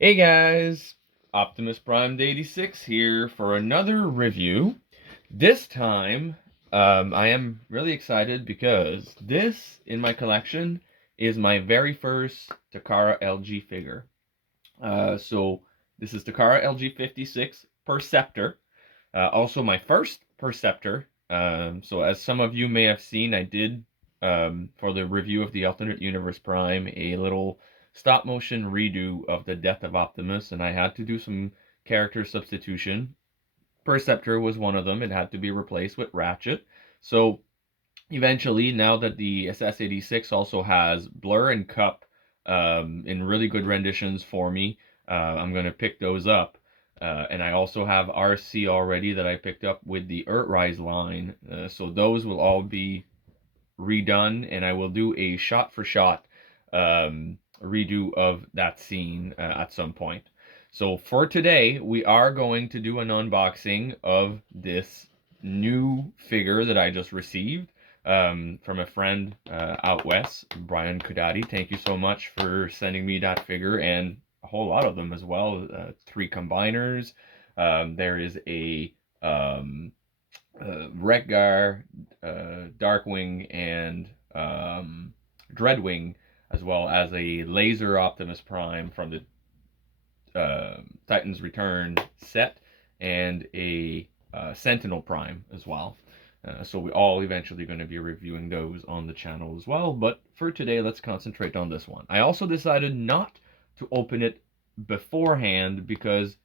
Hey guys, Optimus Prime 86 here for another review. This time, I am really excited because this in my collection is my very first Takara LG figure. So this is Takara LG 56 Perceptor, also my first Perceptor. So as some of you may have seen, I did for the review of the Alternate Universe Prime a little stop motion redo of the death of Optimus, and I had to do some character substitution. Perceptor was one of them. It had to be replaced with Ratchet. So eventually, now that the SS86 also has Blur and Cup in really good renditions for me, I'm going to pick those up. And I also have RC already that I picked up with the Earthrise line. So those will all be redone, and I will do a shot-for-shot redo of that scene at some point. So for today, we are going to do an unboxing of this new figure that I just received from a friend out west, Brian Kudati. Thank you so much for sending me that figure and a whole lot of them as well. 3 combiners. There is a Wreck-Gar, Darkwing, and Dreadwing, as well as a Laser Optimus Prime from the Titans Return set, and a Sentinel Prime as well. So we all eventually going to be reviewing those on the channel as well. But for today, let's concentrate on this one. I also decided not to open it beforehand because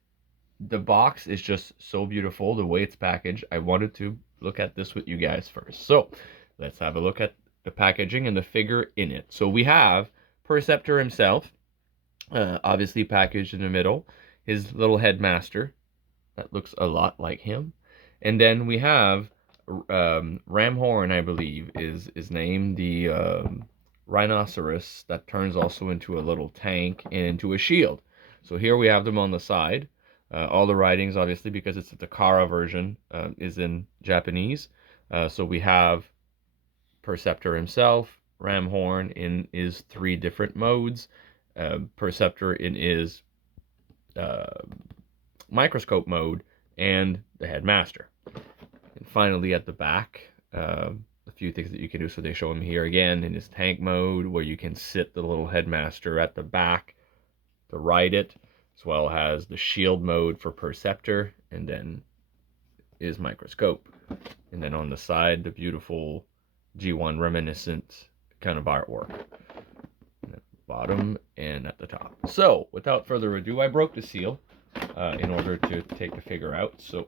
the box is just so beautiful, the way it's packaged. I wanted to look at this with you guys first. So let's have a look at the packaging and the figure in it. So we have Perceptor himself, obviously packaged in the middle, his little headmaster that looks a lot like him, and then we have Ramhorn, I believe is named, the rhinoceros that turns also into a little tank and into a shield. So here we have them on the side. All the writings, obviously, because it's a Takara version, is in Japanese. So we have Perceptor himself, Ramhorn in his 3 different modes, Perceptor in his uh, microscope mode, and the headmaster. And finally, at the back, a few things that you can do. So they show him here again in his tank mode, where you can sit the little headmaster at the back to ride it, as well as the shield mode for Perceptor, and then his microscope. And then on the side, the beautiful G1 reminiscent kind of artwork. At the bottom and at the top. So, without further ado, I broke the seal in order to take the figure out. So,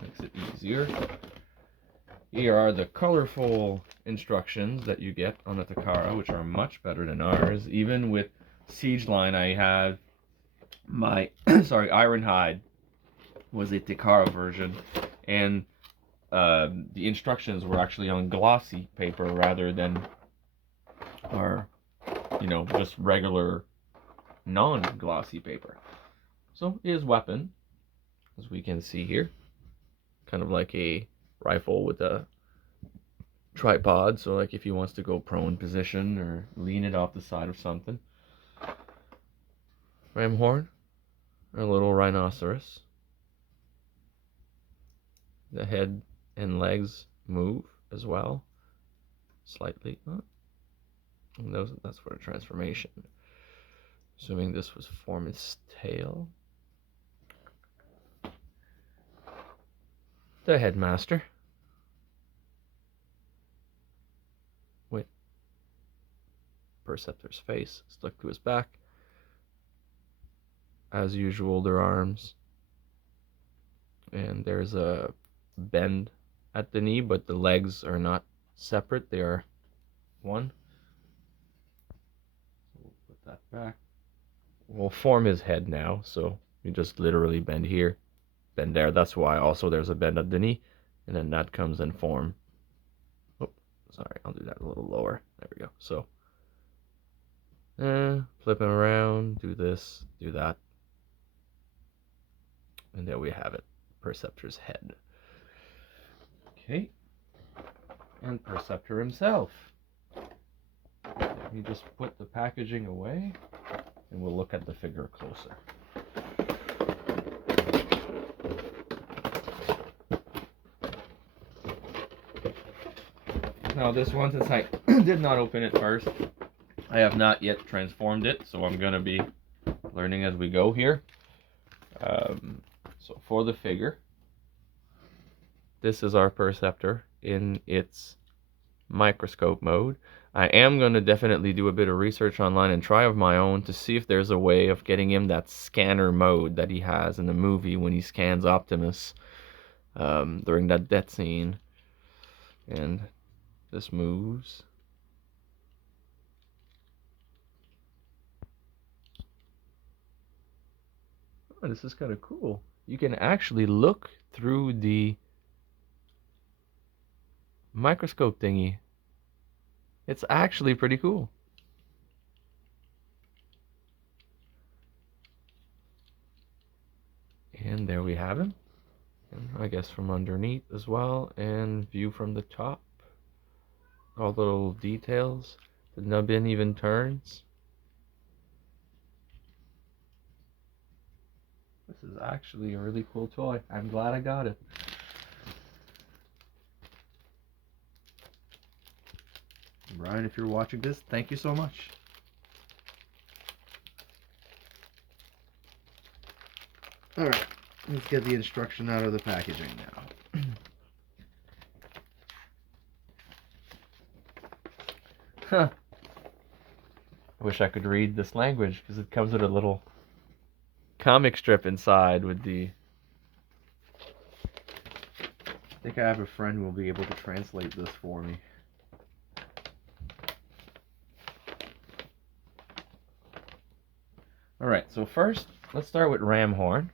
makes it easier. Here are the colorful instructions that you get on the Takara, which are much better than ours. Even with Siege Line, I had my Ironhide was a Takara version, and the instructions were actually on glossy paper rather than our, just regular non-glossy paper. So his weapon, as we can see here, kind of like a rifle with a tripod, so like if he wants to go prone position or lean it off the side of something. Ram horn, a little rhinoceros. The head and legs move as well, slightly. And that's for the transformation. Assuming this was form its tail. The headmaster. With Perceptor's face stuck to his back. As usual, their arms. And there's a bend at the knee, but the legs are not separate. They are one. So we'll put that back. We'll form his head now, so you just literally bend here, bend there. That's why also there's a bend at the knee, and then that comes in form. Oh, sorry, I'll do that a little lower. There we go. So, flip him around, do this, do that, and there we have it, Perceptor's head. Okay, and Perceptor himself. Let me just put the packaging away. and we'll look at the figure closer. Now this one, since I did not open it first, I have not yet transformed it, so I'm going to be learning as we go here. So for the figure, this is our Perceptor in its microscope mode. I am going to definitely do a bit of research online and try of my own to see if there's a way of getting him that scanner mode that he has in the movie when he scans Optimus during that death scene. And this moves. Oh, this is kind of cool. You can actually look through the microscope thingy. It's actually pretty cool. And there we have him. And I guess from underneath as well, and view from the top. All the little details. The nubbin even turns. This is actually a really cool toy. I'm glad I got it. Brian, if you're watching this, thank you so much. Alright, let's get the instruction out of the packaging now. Huh. I wish I could read this language, because it comes with a little comic strip inside with the... I think I have a friend who will be able to translate this for me. Alright, so first, let's start with ram horn.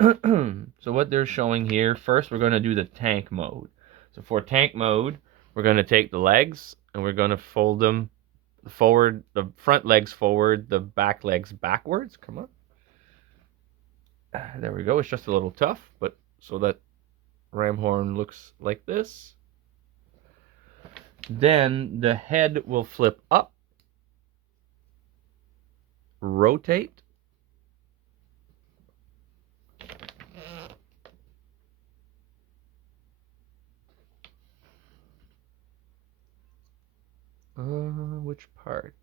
So what they're showing here, first we're going to do the tank mode. So for tank mode, we're going to take the legs and we're going to fold them forward, the front legs forward, the back legs backwards. Come on. There we go. It's just a little tough, but so that ram horn looks like this. Then the head will flip up, rotate, which part?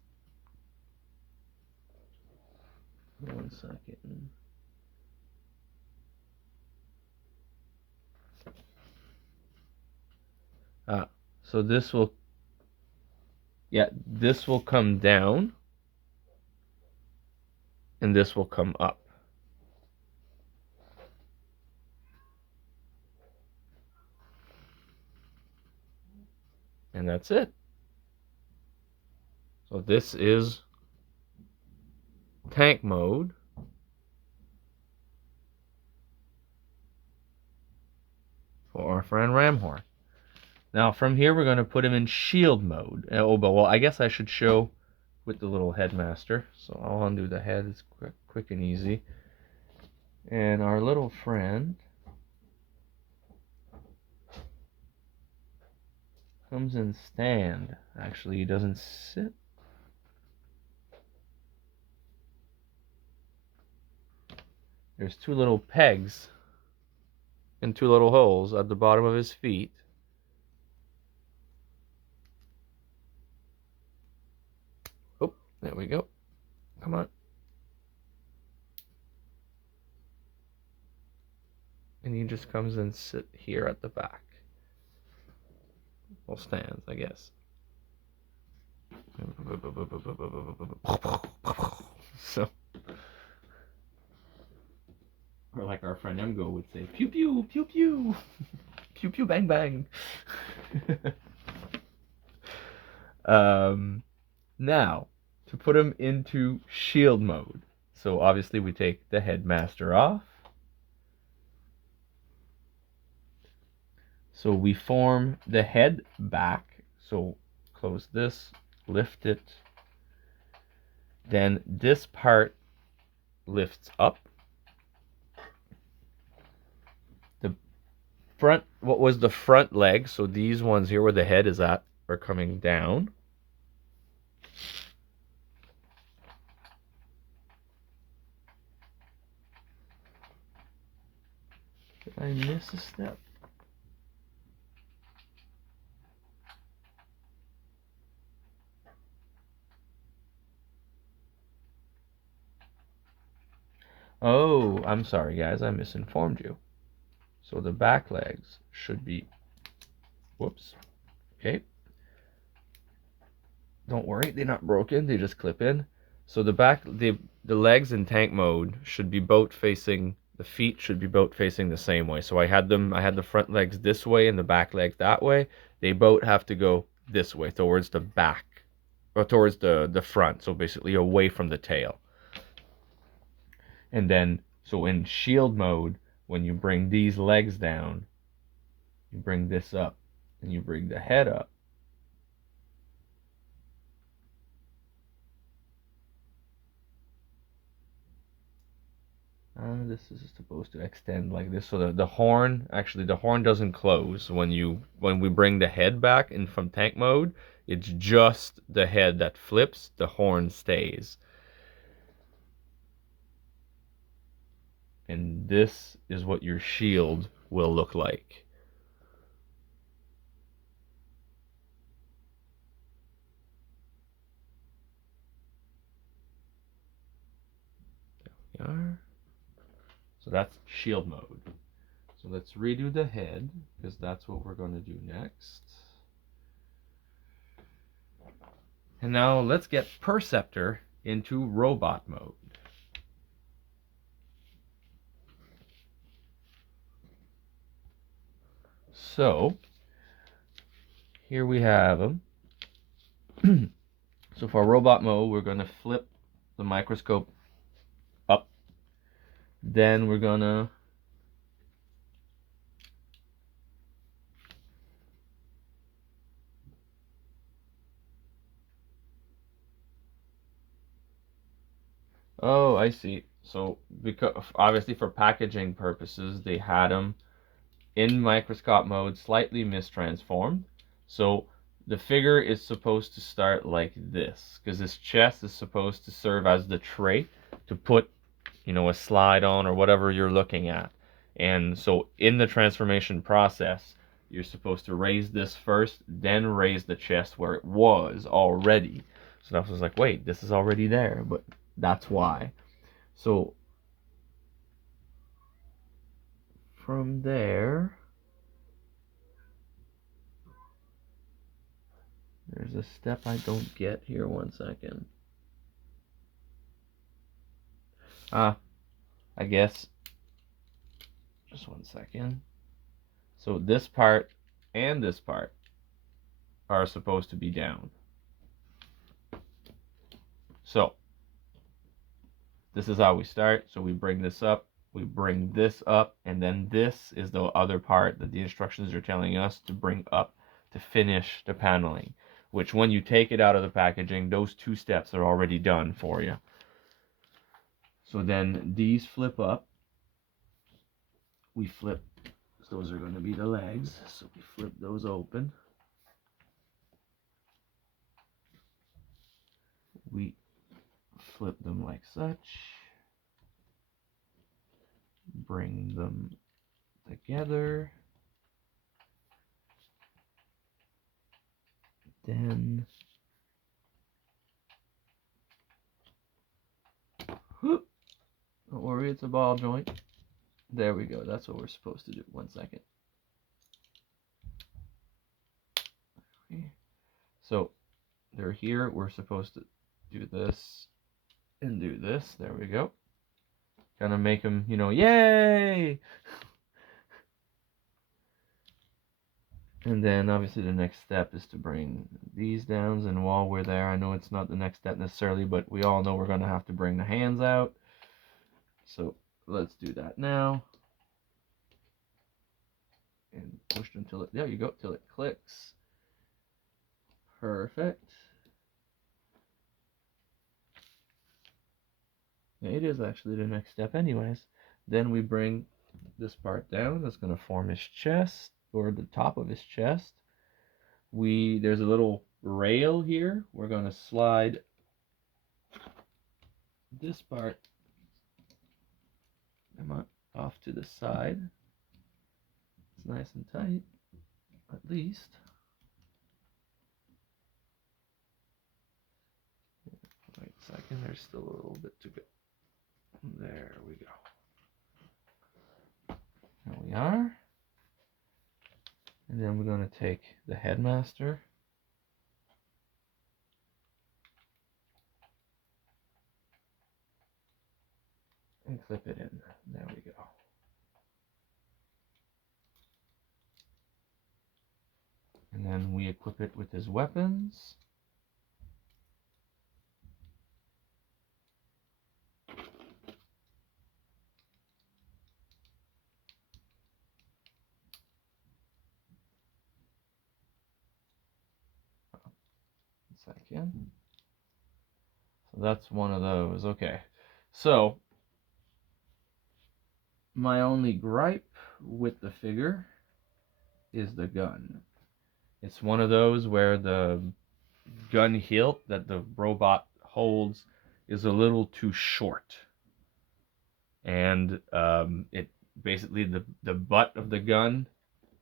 1 second. So this will, yeah, this will come down, and this will come up. And that's it. So this is tank mode. For our friend Ramhorn. Now from here we're going to put him in shield mode. Oh, but well, I guess I should show with the little headmaster. So I'll undo the head. It's quick and easy. And our little friend comes in stand. Actually, he doesn't sit. There's 2 little pegs and 2 little holes at the bottom of his feet. Oh, there we go. Come on. And he just comes and sit here at the back. Well, stands, I guess. So, or like our friend Emgo would say, pew pew, pew pew, pew pew, bang bang. Now, to put him into shield mode. So obviously we take the headmaster off. So we form the head back. So close this, lift it. Then this part lifts up. The front, what was the front leg, so these ones here where the head is at, are coming down. I miss a step? Oh, I'm sorry, guys. I misinformed you. So the back legs should be... Whoops. Okay. Don't worry, they're not broken. They just clip in. So the legs in tank mode should be both facing... The feet should be both facing the same way. So I had the front legs this way and the back legs that way. They both have to go this way, towards the back. Or towards the front. So basically away from the tail. And then, so in shield mode, when you bring these legs down, you bring this up, and you bring the head up. This is supposed to extend like this, so the horn, actually the horn doesn't close when we bring the head back in from tank mode. It's just the head that flips, the horn stays. And this is what your shield will look like. There we are. So that's shield mode. So let's redo the head, because that's what we're going to do next. And now let's get Perceptor into robot mode. So here we have him. So for robot mode, we're going to flip the microscope up. Then we're going to oh, I see. So because obviously for packaging purposes, they had them in microscope mode, slightly mistransformed. So the figure is supposed to start like this, because this chest is supposed to serve as the tray to put, a slide on or whatever you're looking at. And so in the transformation process, you're supposed to raise this first, then raise the chest where it was already. So that was like, wait, this is already there, but that's why. So from there, there's a step I don't get here. 1 second. I guess. Just 1 second. So this part and this part are supposed to be down. So this is how we start. So we bring this up, we bring this up, and then this is the other part that the instructions are telling us to bring up to finish the paneling, which when you take it out of the packaging, those 2 steps are already done for you. So then these flip up. We flip, those are going to be the legs, so we flip those open. We flip them like such. Bring them together. Then don't worry, it's a ball joint. There we go. That's what we're supposed to do. 1 second. Okay. So they're here. We're supposed to do this and do this. There we go. Gonna make them, yay! And then obviously the next step is to bring these down. And while we're there, I know it's not the next step necessarily, but we all know we're going to have to bring the hands out. So let's do that now. And push until there you go, till it clicks. Perfect. It is actually the next step anyways. Then we bring this part down. That's going to form his chest, or the top of his chest. There's a little rail here. We're going to slide this part off to the side. It's nice and tight, at least. Wait a second, there's still a little bit to go. There we go. There we are. And then we're going to take the headmaster. And clip it in. There we go. And then we equip it with his weapons. Second. So that's one of those. Okay. So my only gripe with the figure is the gun. It's one of those where the gun hilt that the robot holds is a little too short. And it basically, the butt of the gun,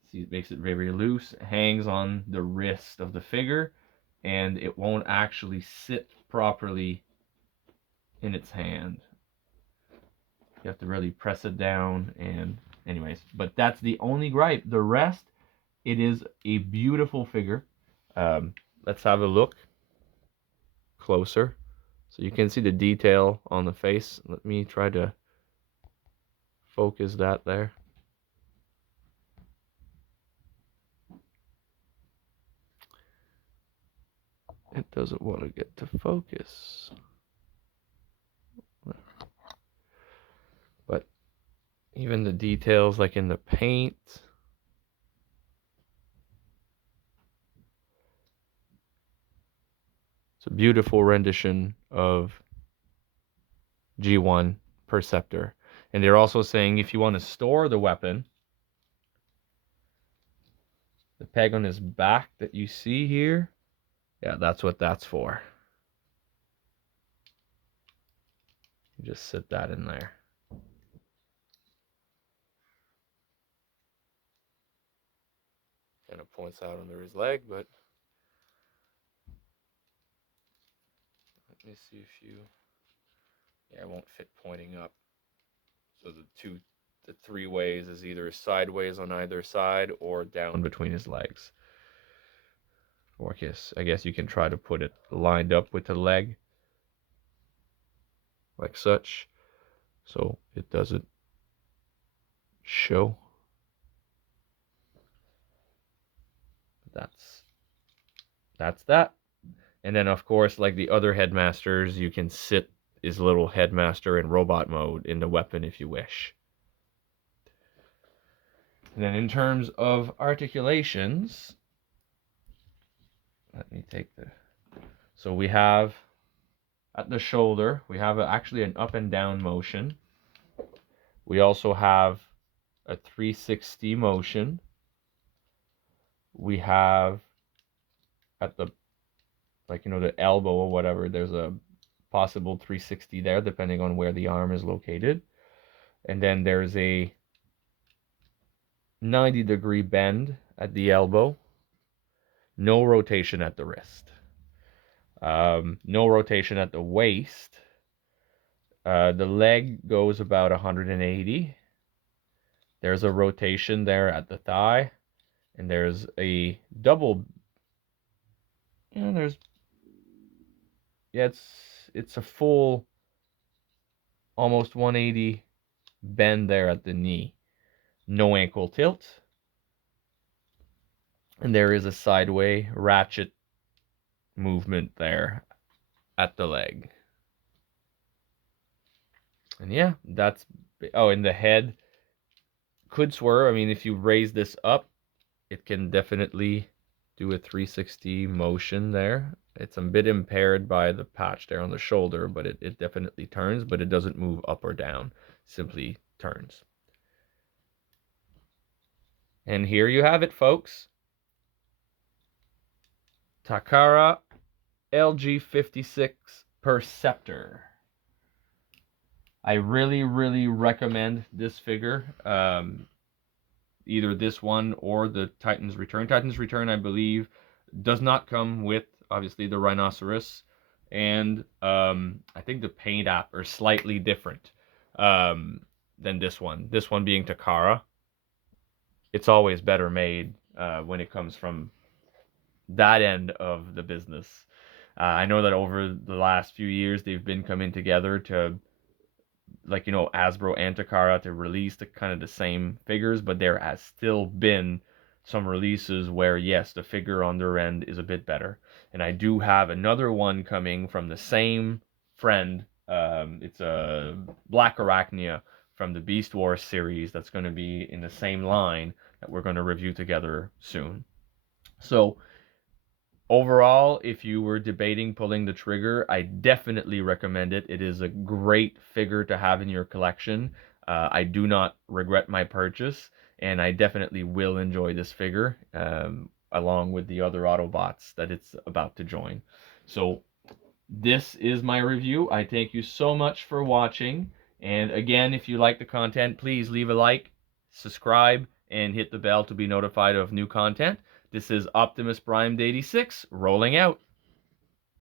see, it makes it very loose, hangs on the wrist of the figure, and it won't actually sit properly in its hand. You have to really press it down, and anyways, but that's the only gripe. The rest, it is a beautiful figure. Let's have a look closer so you can see the detail on the face. Let me try to focus that there. It doesn't want to get to focus. But even the details like in the paint. It's a beautiful rendition of G1 Perceptor. And they're also saying if you want to store the weapon, the peg on his back that you see here, yeah, that's what that's for. You just sit that in there. Kind of points out under his leg, but let me see if you, yeah, it won't fit pointing up. So the three ways is either sideways on either side or down between his legs. Or I guess you can try to put it lined up with the leg, like such, so it doesn't show. That's that. And then of course, like the other headmasters, you can sit his little headmaster in robot mode in the weapon if you wish. And then in terms of articulations, let me take the, so we have at the shoulder, we have actually an up and down motion. We also have a 360 motion. We have at the, like, you know, the elbow or whatever, there's a possible 360 there depending on where the arm is located. And then there's a 90-degree bend at the elbow. No rotation at the wrist. No rotation at the waist. The leg goes about 180. There's a rotation there at the thigh. And there's a double, it's a full almost 180 bend there at the knee. No ankle tilt. And there is a sideways ratchet movement there at the leg. And yeah, that's, oh, and the head could swerve. I mean, if you raise this up, it can definitely do a 360 motion there. It's a bit impaired by the patch there on the shoulder, but it definitely turns, but it doesn't move up or down, simply turns. And here you have it, folks. Takara LG 56 Perceptor. I really, really recommend this figure. either this one or the Titans Return. Titans Return, I believe, does not come with, obviously, the Rhinoceros. And I think the paint app are slightly different than this one. This one being Takara. It's always better made when it comes from that end of the business. I know that over the last few years, they've been coming together to, like, Hasbro and Takara to release the kind of the same figures, but there has still been some releases where, yes, the figure on their end is a bit better. And I do have another one coming from the same friend. It's a Black Arachnia from the Beast Wars series that's going to be in the same line that we're going to review together soon. So overall, if you were debating pulling the trigger, I definitely recommend it. It is a great figure to have in your collection. I do not regret my purchase, and I definitely will enjoy this figure along with the other Autobots that it's about to join. So this is my review. I thank you so much for watching. And again, if you like the content, please leave a like, subscribe, and hit the bell to be notified of new content. This is Optimus Prime 86 rolling out.